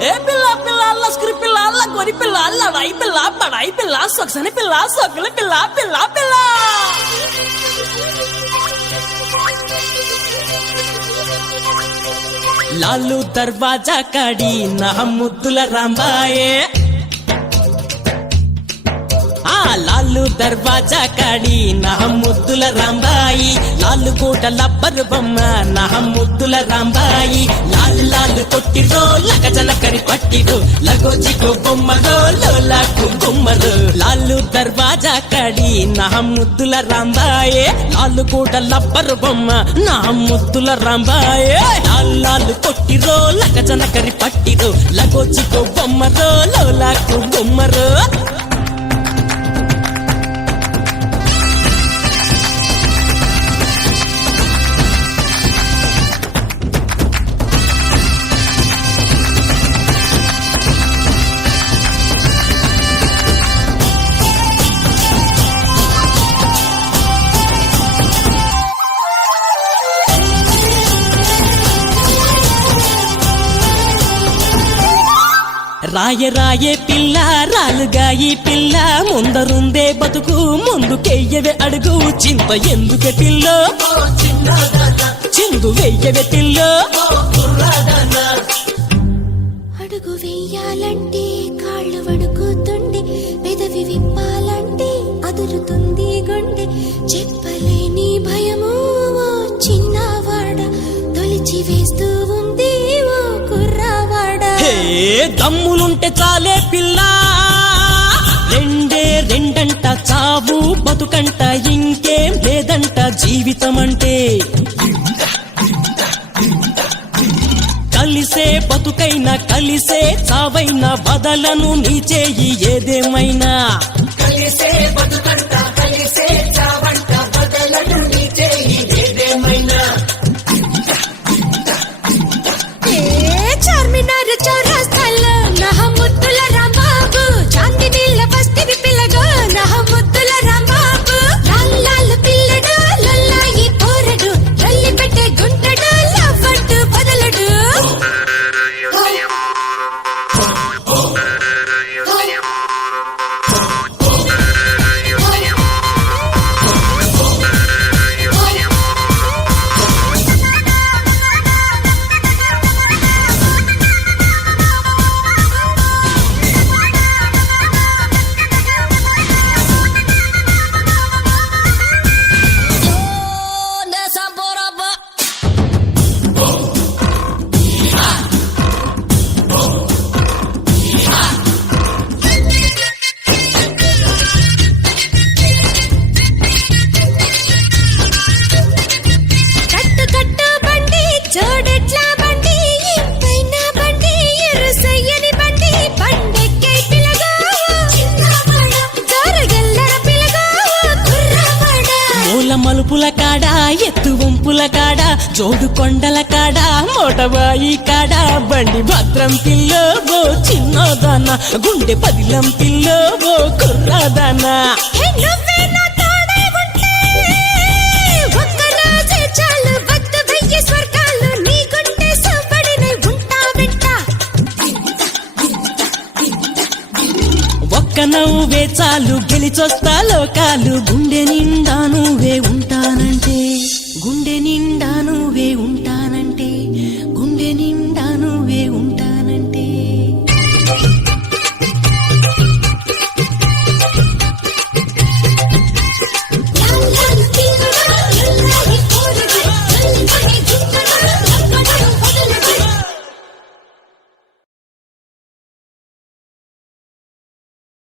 ఏ పిల్ల పిల్ల అల్ల స్క్రి పిల్ల అల్ల గొరి పిల్ల అల్ల వై పిల్ల పడై పిల్ల సొక్సని పిల్ల సొక్కుల పిల్ల పిల్ల పిల్ల లాలు దర్వాజా కాడి నా ముద్దుల రాంబాయే లాలు దర్వాజా కాడి నా ముద్దుల రాంబాయి లాలు కోట లబ్బరు బొమ్మ నా ముద్దుల రాంబాయి లాలు లాలు కొట్టిరో లగజనకరి పట్టిరో లగోజికో బొమ్మరో లోలాకు గుమ్మరు లాలు దర్వాజా కాడి నా ముద్దుల రాంబాయే లాలు కోట లబ్బరు బొమ్మ నా ముద్దుల రాంబాయే లాలు లాలు కొట్టిరో లగజనకరి పట్టిరో లగోజికో బొమ్మరో లోలాకు గుమ్మరు రాయ రాయే పిల్ల రాలుగాయి పిల్ల ముందరుందే బతుకు ముందుకెయ్యవే అడుగు చింత ఎందుకే పిల్లో చిందు వెయ్యవే పిల్లో అడుగు వెయ్యాలంటే కాళ్ళు వణుకుతుండే పెదవి విప్పాలంటే అదురుతుంది గుండె చెప్పలేని భయము చిన్నవాడ తొలిచి వేస్తూ ఉంది ఓ కుర్రవాడ దమ్ములుంటే చాలే పిల్ల రెండే రెండంట చావు బతుకంట ఇంకేం లేదంట జీవితం అంటే కలిసే బతుకైనా కలిసే చావైనా బదలను నీ చేయి ఏదేమైనా కలిసే బతుకంట కలిసే చావంట బదలను నీ చేయి ఏదేమైనా చార్మినార్ చౌరస్తాలో నా ముద్దుల రాంబాబు చాందినీళ్ళ బస్తీవి పిల్లగా నా ముద్దుల రాంబాబు లాల్ లాల్ పిల్లడు లొల్లాయి పోరడు లొల్లి పెట్టే గుంటడు లవ్వట్టు బదలడు మలుపుల కాడ ఎత్తు వంపుల కాడ జోడు కొండల కాడ మోటబాయి కాడ బండి భద్రం పిల్లో ఓ చిన్నదాన గుండె పదిలం పిల్లో ఓ కుర్రాదానా ఒక్క నవ్వే చాలు గెలిచొస్తా లోకాలు గుండె నిండా నువ్వే ఉంటానంటే గుండె నిండా